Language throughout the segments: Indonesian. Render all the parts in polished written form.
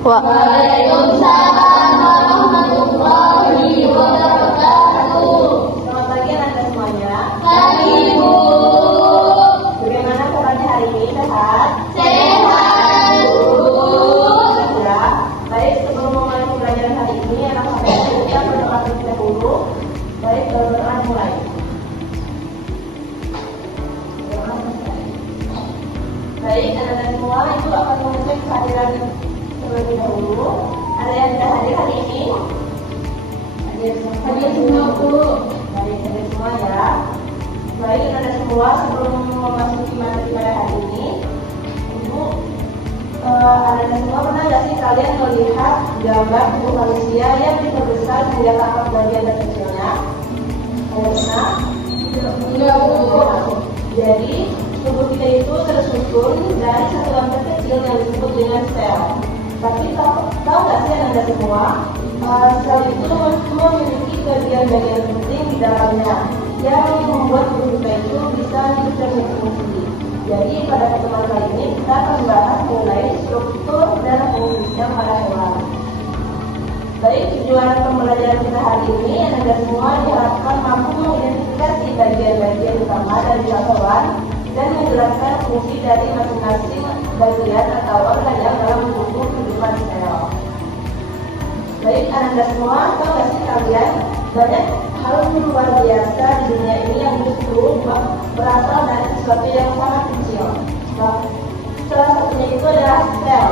Waalaikumsalam warahmatullahi wabarakatuh. Selamat pagi anak-anak semuanya. Pagi, Bu. Bagaimana kabarnya hari ini? Sehat? Sehat, Bu. Ya. Baik, sebelum memulai pembelajaran hari ini, anak-anak kita berdoa terlebih dahulu. Baik, berdoa mulai. Baik, anak-anak semua, Ibu akan mengecek kehadiran terlebih dahulu. Ada yang sudah hadir hari ini? Hadir semua, Bu. Baik, hadir semua ya. Baik, anak-anak semua, sebelum memasuki materi pada hari ini, Ibu, anak-anak semua pernah nggak sih kalian melihat gambar tubuh manusia yang diperbesar hingga tampak bagian terkecilnya? Pernah? Enggak, Bu. Jadi, tubuh kita itu tersusun dari satuan terkecil yang disebut dengan sel. Tapi tahu nggak sih anda semua, sel itu memiliki bagian-bagian penting di dalamnya yang membuat tubuh kita itu bisa hidup dan berfungsi. Jadi pada pertemuan kali ini kita akan membahas mengenai struktur dan fungsinya pada hewan. Baik, tujuan pembelajaran kita hari ini anda semua diharapkan mampu mengidentifikasi bagian-bagian utama dari hewan dan menjelaskan fungsi dari masing-masing bagian atau organ yang dalam tubuh kehidupan sel. Baik, anak-anak semua, tahu nggak sih kalian banyak hal luar biasa di dunia ini yang justru berasal dari sesuatu yang sangat kecil. Nah, salah satunya itu adalah sel.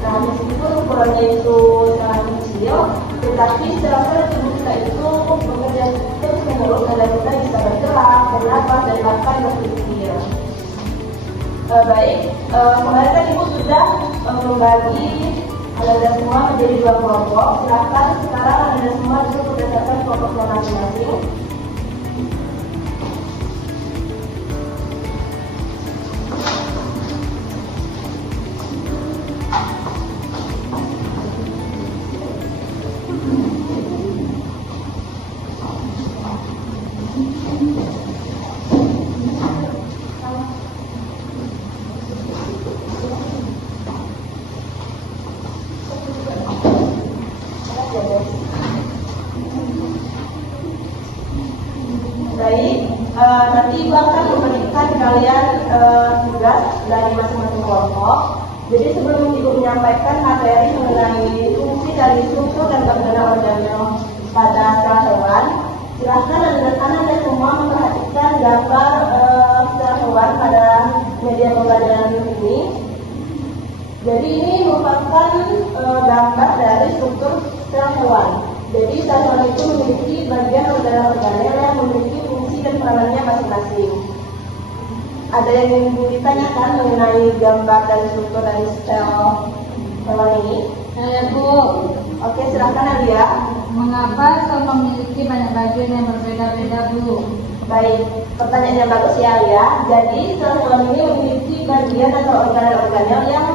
Nah, meskipun ukurannya itu sangat kecil, tetapi sel-sel tubuh kita itu bekerja terus-menerus agar kita bisa bergerak, bernafas, dan bahkan berpikir. Baik, kemarin kan Ibu sudah membagi anak-anak semua menjadi dua kelompok. Silakan sekarang anak-anak semua duduk berdasarkan kelompoknya masing-masing. Baik, nanti Ibu akan memberikan kalian tugas dari masing-masing kelompok. Jadi sebelum Ibu menyampaikan materi mengenai fungsi dari struktur dan organel pada sel hewan, silahkan anak-anak semua memperhatikan gambar sel hewan pada media pembelajaran ini. Jadi ini merupakan gambar dari struktur sel hewan. Jadi sel hewan itu memiliki bagian organel yang memiliki fungsi dan peranannya masing-masing. Ada yang ingin ditanyakan mengenai gambar dan struktur dari sel hewan ini? Saya, Bu. Oke, silakan Alia. Mengapa sel memiliki banyak bagian yang berbeda-beda, Bu? Baik, pertanyaan yang bagus ya Alia. Jadi sel hewan ini memiliki bagian atau organel-organel yang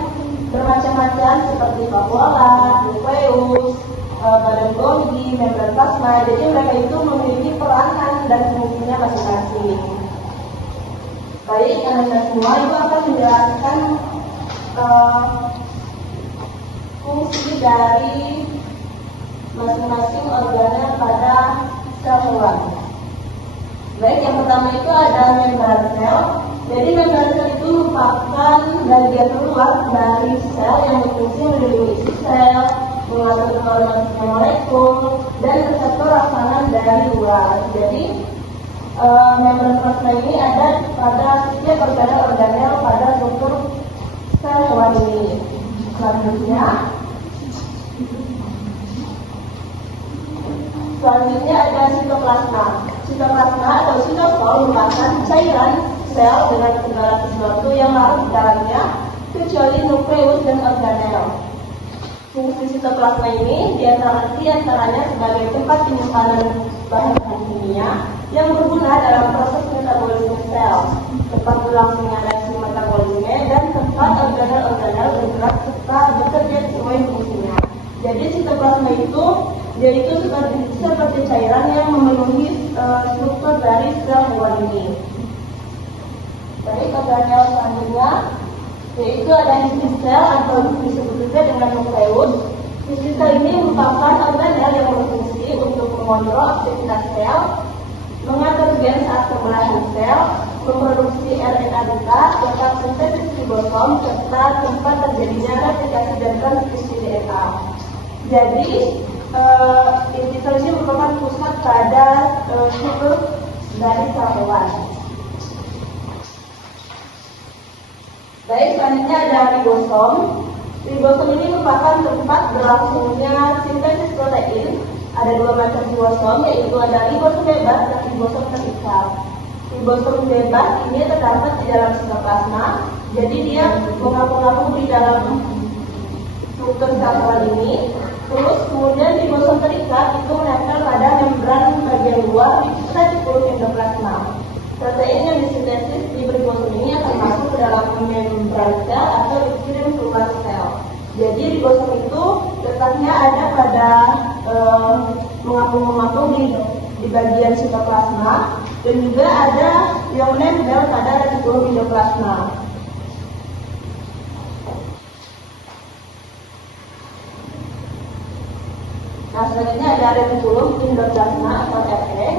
bermacam-macam seperti vakuola, nukleus, badan Golgi, membran plasma. Jadi mereka itu memiliki peranan dan fungsinya masing-masing. Baik, anak-anak semua, Ibu akan menjelaskan fungsi dari masing-masing organel pada sel hewan. Baik, yang pertama itu ada membran sel. Jadi membran sel itu merupakan bagian luar dari sel yang berfungsi melindungi isi sel, mengatur toleransi molekul, dan reseptor rakanan dari luar. Jadi membran plasma ini ada pada setiap organel pada struktur sel hewan ini. Selanjutnya ada sitoplasma. Sitoplasma atau sitosol merupakan cairan sel dengan segala sesuatu yang larut di dalamnya, kecuali nukleus dan organel. Fungsi sitoplasma ini diantaranya sebagai tempat penyimpanan bahan-bahan kimia yang berguna dalam proses metabolisme sel, tempat berlangsungnya reaksi metabolisme, dan tempat organel-organel bergerak serta bekerja sesuai fungsinya. Jadi sitoplasma itu yaitu seperti cairan yang memenuhi struktur dari sel hewan ini. Baik, organel selanjutnya yaitu ada inti sel atau disebut juga dengan nukleus. Sel sel ini merupakan organel yang berfungsi untuk mengontrol aktivitas sel, mengatur gen saat pembelahan sel, memproduksi RNA duta, letak sintesis ribosom, serta tempat terjadinya replikasi dan transkripsi DNA. Jadi, inti sel ini merupakan pusat pada siklus dari sel hewan. Baik, selanjutnya ada ribosom. Ribosom ini merupakan tempat berlangsungnya sintesis protein. Ada dua macam ribosom, yaitu ada ribosom bebas dan ribosom terikat. Ribosom bebas ini terdapat di dalam sitoplasma, jadi dia mengapung-apung di dalam struktur sel ini. Terus kemudian ribosom terikat itu menempel pada membran bagian luar di retikulum endoplasma. Protein yang disintesis di ribosom ini akan masuk ke dalam membran sel atau dikirim keluar sel. Jadi ribosom itu letaknya ada pada mengapung-mengapung di bagian sitoplasma, dan juga ada yang menempel pada retikulum endoplasma. Nah, selanjutnya ada retikulum endoplasma atau RE.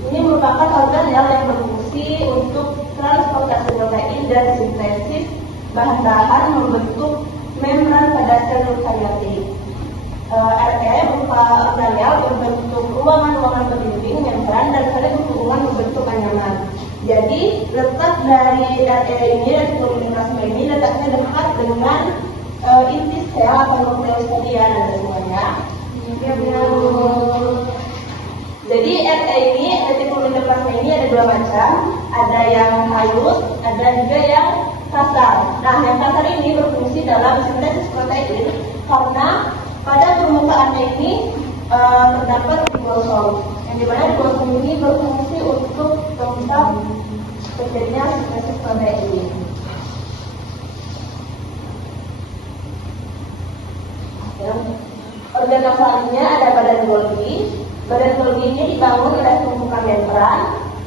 Ini merupakan organel yang berfungsi untuk transportasi protein dan sintesis bahan-bahan membentuk membran pada sel eukariotik. RE berupa organel berbentuk ruangan-ruangan berdinding membran dan saling berhubungan membentuk anyaman. Jadi letak dari RE ini, retikulum endoplasma ini letaknya dekat dengan inti sel atau nukleus tadi ya, ada semuanya. Jadi RE ini, retikulum endoplasma ini ada dua macam, ada yang halus, ada juga yang kasar. Nah, yang kasar ini berfungsi dalam sintesis protein karena pada permukaannya ini terdapat ribosom, yang dimana ribosom ini berfungsi untuk tempat terjadinya sintesis protein. Organel selanjutnya ada badan Golgi. Badan Golgi ini dibangun oleh tumpukan membran.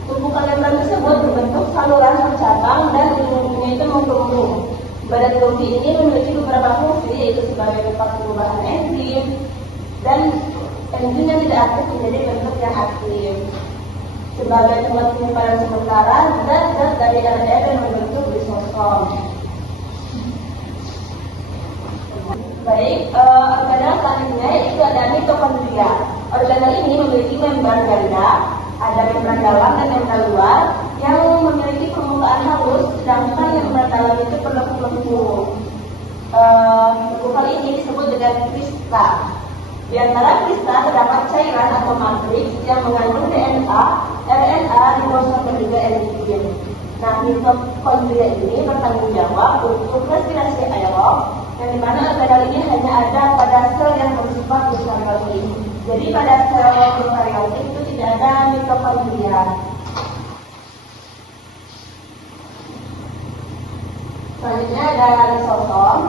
Tumpukan membran tersebut berbentuk saluran bercabang dan ujung-ujungnya itu menggelembung. Badan Golgi ini memiliki beberapa fungsi, yaitu sebagai tempat perubahan enzim dan enzim yang tidak aktif menjadi bentuk yang aktif, sebagai tempat penyimpanan sementara zat-zat dari RNA dan membentuk lisosom. Baik, organel selanjutnya yaitu ada mitokondria. Organel ini memiliki membran ganda, ada membran dalam dan membran luar yang memiliki permukaan halus, sedangkan membran dalam itu berlekuk-lekuk. Lekukan ini disebut dengan krista. Di antara krista terdapat cairan atau matriks yang mengandung DNA, RNA, ribosom dan juga enzim. Nah, mitokondria ini bertanggung jawab untuk respirasi aerob, yang dimana organel ini hanya ada pada sel yang bersifat eukariotik. Jadi pada sel eukariotik itu tidak ada mitokondria. Selanjutnya ada lisosom.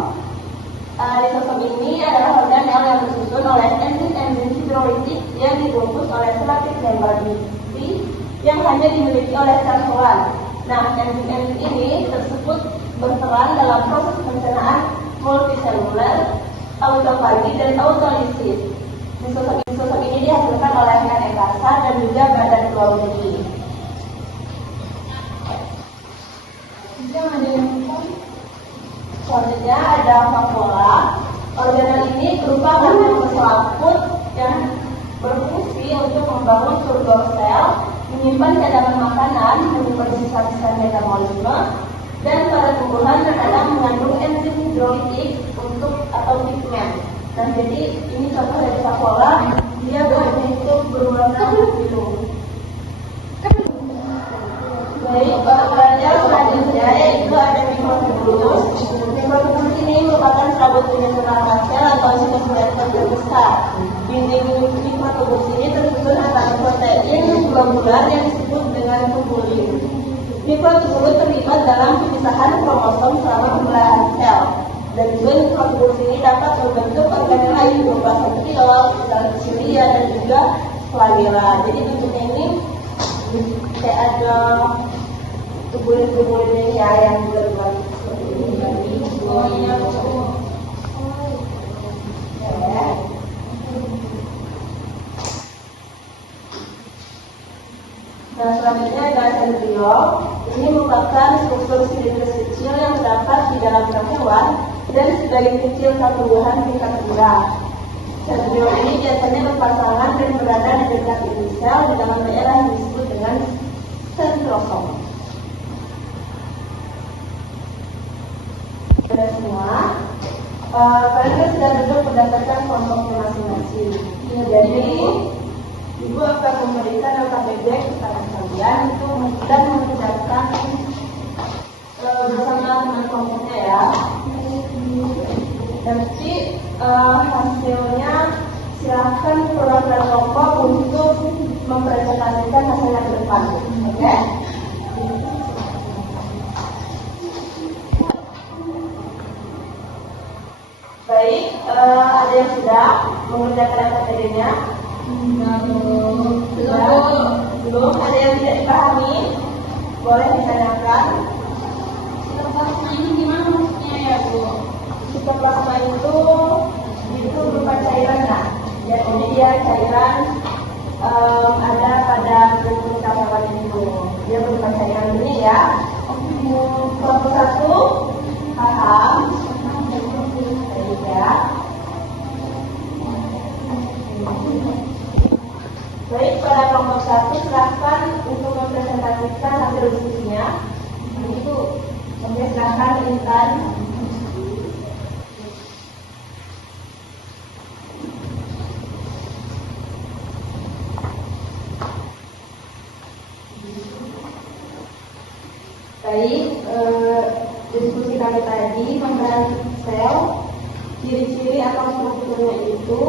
Lisosom ini adalah organel yang disusun oleh enzim-enzim hidrolitik yang dibungkus oleh selapis membran yang hanya dimiliki oleh sel hewan. Nah, enzim-enzim ini tersebut berperan dalam proses pencernaan multiseluler, autofagi, dan autolisis. Lisosom ini dihasilkan oleh RNA kasar dan juga badan Golgi. Selanjutnya ada vakuola. Organel ini berupa organel selaput yang berfungsi untuk membangun struktur sel, menyimpan cadangan makanan, memproduksi sisa metabolisme, dan pada tumbuhan terkadang mengandung enzim hidrolitik untuk atau pigmen. Nah, jadi ini contoh dari vakuola, dia berbentuk berwarna biru. Baik, organel selanjutnya yaitu ada mikrotubulus. Mikrotubulus ini merupakan serabut penyusunan sel atau sitoskeleton terbesar. Dinding mikrotubulus ini tersusun atas protein globular yang disebut dengan tubulin. Mikrotubulus terlibat dalam pemisahan kromosom selama pembelahan sel. Dan juga mikrotubulus ini dapat membentuk organel lain berupa sentriol, cilia, dan juga flagella. Jadi bentuknya ini kayak ada tubulin-tubulin yang berbentuk seperti ini. Nah, selanjutnya adalah sendriol. Ini merupakan struktur silindris kecil yang terdapat di dalam hewan dan sebagian kecil tumbuhan tingkat rendah. Sendriol ini biasanya berpasangan dan berada di dekat inti sel di dalam daerah yang disebut dengan sentrosom. Sudah semua, kalian sudah duduk berdasarkan kelompoknya masing-masing. Jadi, Ibu akan memberikan LKPD kepada kalian dan mengerjakan bersama dengan kelompoknya ya. Nanti hasilnya silahkan perwakilan kelompok untuk mempresentasikan hasilnya ke depan. Oke? Baik, ada yang sudah mengerjakan LKPD-nya? Belum. Ada yang tidak dipahami? Boleh ditanyakan. Sitoplasma ini gimana maksudnya ya Bu? Sitoplasma itu berupa cairan kan? Jadi dia cairan ada pada bentuk kasawan itu. Dia berupa cairan ini ya. Kelompok 1 paham? Baik ya. Baik, pada kelompok 1 silakan untuk mempresentasikan hasil diskusinya. Itu, silakan Intan. Baik, diskusi kami tadi mengenai sel, ciri-ciri atau strukturnya itu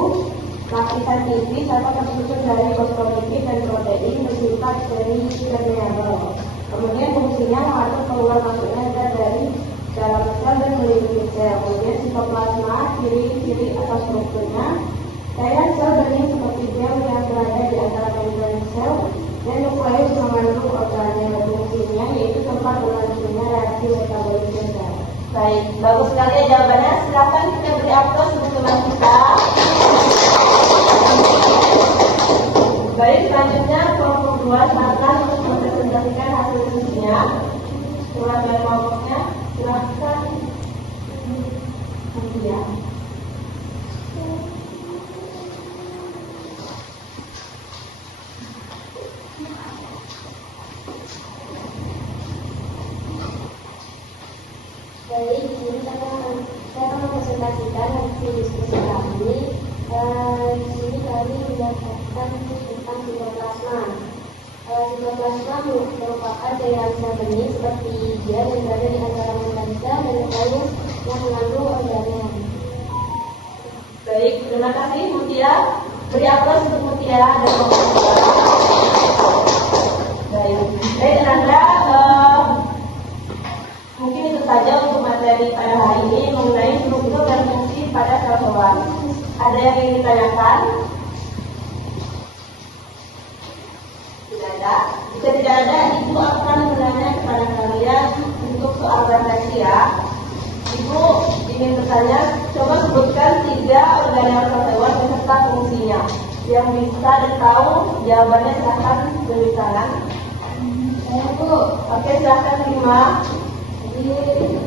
lapisan tipis atau tersusun dari fosfolipid dan protein bersifat semi-permeabel. Kemudian fungsinya mengatur keluar masuknya zat dari dalam sel dan melindungi sel. Kemudian sitoplasma, ciri-ciri atau strukturnya cairan sel bening seperti gel yang berada di antara membrana sel dan nukleus mengandung organel. Fungsinya yaitu tempat berlangsungnya reaksi metabolisme sel. Baik, bagus sekali ya jawabannya. Silakan kita beri aplaus untuk teman kita. Baik, selanjutnya kelompok 2 silakan untuk mempresentasikan hasil diskusinya. Surat dari kelompoknya silakan. Ya. Baik, di sini saya akan mempresentasikan hasil diskusi kami. Di sini kami mendapatkan tentang sitoplasma. Sitoplasma merupakan cairan sel bening seperti gel yang berada di antara membrana sel dan nukleus yang mengandung organel. Baik, terima kasih Mutia. Beri aplaus untuk Mutia dan kelompok 2. Baik, Nanda. Mungkin itu saja untuk materi pada hari ini mengenai struktur dan fungsi pada sel hewan. Ada yang ingin ditanyakan? Tidak ada. Jika tidak ada, Ibu akan menanya kepada kalian untuk soal refleksi ya. Ibu ingin bertanya, coba sebutkan 3 organel sel hewan beserta fungsinya. Yang bisa dan tahu jawabannya silahkan beri tangan. Saya Bu. Oke, silahkan terima. Jadi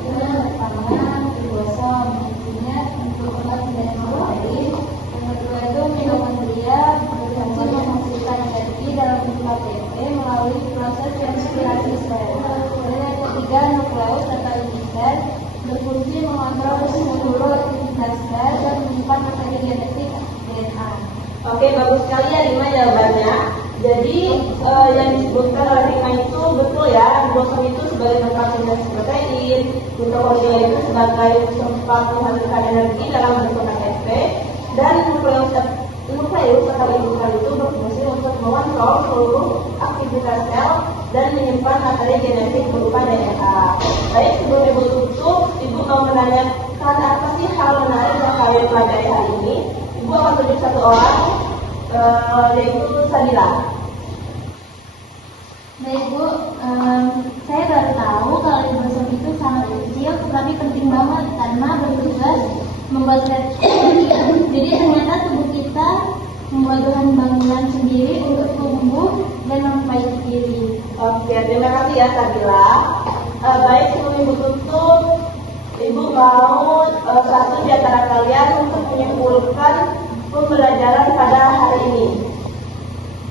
pertama glukosa fungsinya untuk obat dan protein. Yang kedua itu mitokondria berfungsi menghasilkan energi dalam bentuk ATP melalui proses transpirasi sel. Dan yang ketiga nukleus atau inti sel berfungsi mengontrol seluruh aktivitas sel dan menyimpan materi genetik DNA. Oke, bagus sekali ya Rima jawabannya. Jadi yang disebutkan oleh Rima itu betul ya, glukosa itu sebagai tempat sintesis protein, mitokondria itu sebagai tempat menghasilkan energi dalam bentuk ATP, dan nukleus atau inti sel itu berfungsi untuk mengontrol seluruh aktivitas sel dan menyimpan materi genetik berupa DNA. Baik, sebelum Ibu tutup, Ibu mau menanyakan apa sih hal menarik yang kalian pelajari hari ini? Ibu akan tunjuk 1 orang, yaitu Sadila. Baik Bu, saya baru tahu kalau ribosom itu sangat kecil tetapi penting banget karena bertugas membuat zat. Jadi ternyata tubuh kita membuat bahan bangunan sendiri untuk tumbuh dan memperbaiki diri. Oke, terima kasih ya Sabila. Baik, sebelum Ibu tutup, Ibu mau satu di antara kalian untuk menyimpulkan pembelajaran pada hari ini.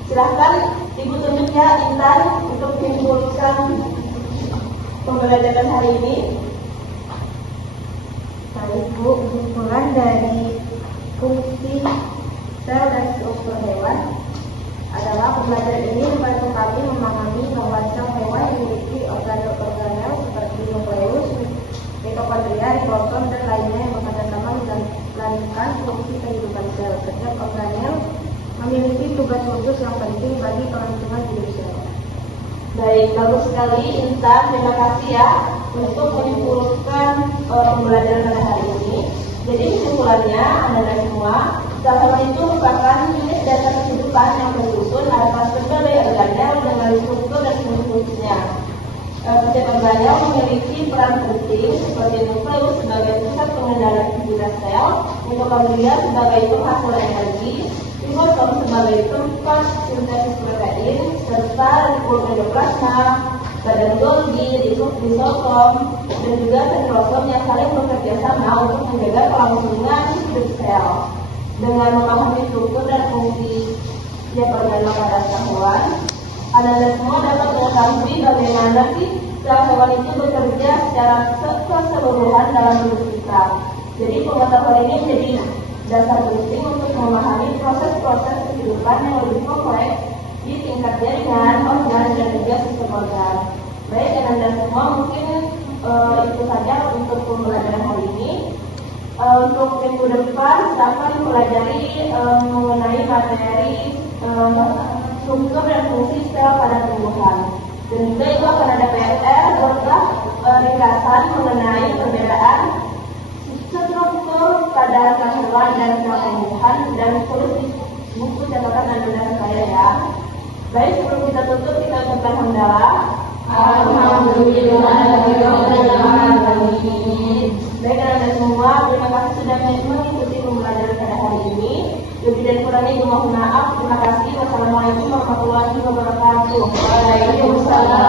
Silahkan Ibu tunjuk ya Intan untuk menyimpulkan pembelajaran hari ini. Baik Bu, kesimpulan dari fungsi sel dan struktur hewan adalah pembelajaran ini membantu kami memahami bahwa sel hewan memiliki organel seperti nukleus, mitokondria, ribosom, dan lainnya yang bekerja sama menjalankan fungsi kehidupan sel. Setiap organel memiliki tugas khusus yang penting bagi kelangsungan hidup sel. Baik, bagus sekali Intan, terima kasih ya untuk menyimpulkan pembelajaran pada hari ini. Jadi kesimpulannya adalah semua sel hewan itu merupakan unit dasar kehidupan yang tersusun atas berbagai organel dengan struktur dan fungsinya. Setiap organel memiliki peran penting seperti nukleus sebagai pusat pengendali aktivitas sel, mitokondria sebagai penghasil energi, ribosom sebagai tempat sintesis protein, serta endoplasma, badan Golgi, ribosom, dan juga sentrosom yang saling bekerja sama untuk menjaga kelangsungan hidup sel. Dengan memahami struktur dan fungsi setiap organel pada sel hewan, Anda semua dapat mengetahui bagaimana sih sel hewan itu bekerja secara keseluruhan dalam hidup kita. Jadi pengetahuan ini menjadi dasar penting untuk memahami proses-proses kehidupan yang lebih kompleks di tingkat jaringan, organ, dan juga sistem organ. Baik, dan Anda semua mungkin itu saja untuk pembelajaran hari ini. Untuk minggu depan akan mempelajari mengenai materi struktur dan fungsi sel pada tumbuhan. Dan juga itu akan ada PR berupa ringkasan mengenai perbedaan struktur pada sel hewan dan sel tumbuhan, dan tulis di buku catatan dan tulisan saya ya. Baik, sebelum kita tutup kita ucapkan hamdalah. Alhamdulillahirobbilalamin. Baik, Anda semua, terima kasih sudah mengikuti pembelajaran pada hari ini. Lebih dan kurangnya mohon maaf. Terima kasih. Wassalamualaikum warahmatullahi wabarakatuh. Waalaikumsalam.